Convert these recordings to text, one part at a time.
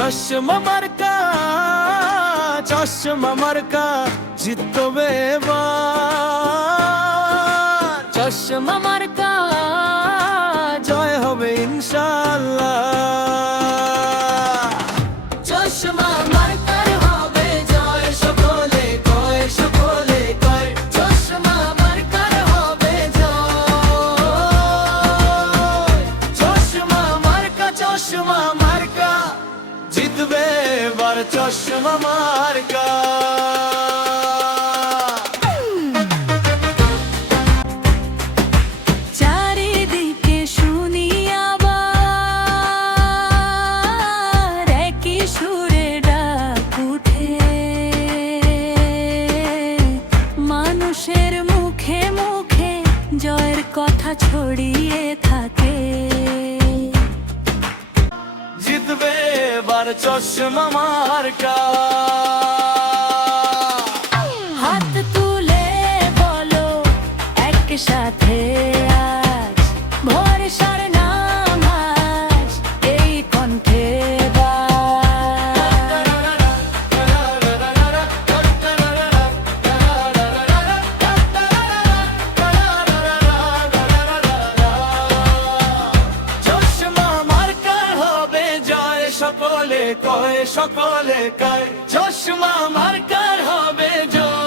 চশমা মার্কা, চশমা মার্কা জিতবে এবার। চশমা মার্কা জয় হবে ইনশাআল্লাহ। চশমা মার্কার হবে জয়, সকলে কয়, সকলে কয় চশমা মার্কার হবে জয়। চশমা মার্কা, চশমা মার্কা জিতবে এবার চশমা মার্কা। চারিদিকে শুনি আবার একই সুরে ডাক উঠে, মানুষের মুখে মুখে জয়ের কথা ছড়িয়ে থাকে। জিতবে এবার চশমা মার্কা। হাত তুলে বলো একসাথে আজ, ভরসার নাম আজ এই কণ্ঠে বাজ। চশমা মার্কার হবে জয়, সকলে কয়, সকলে কয় চশমা মার্কার হবে জয়।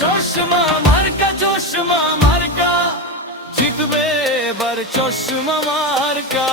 চশমা মার্কা, চশমা মার্কা জিতবে এবার চশমা মার্কা।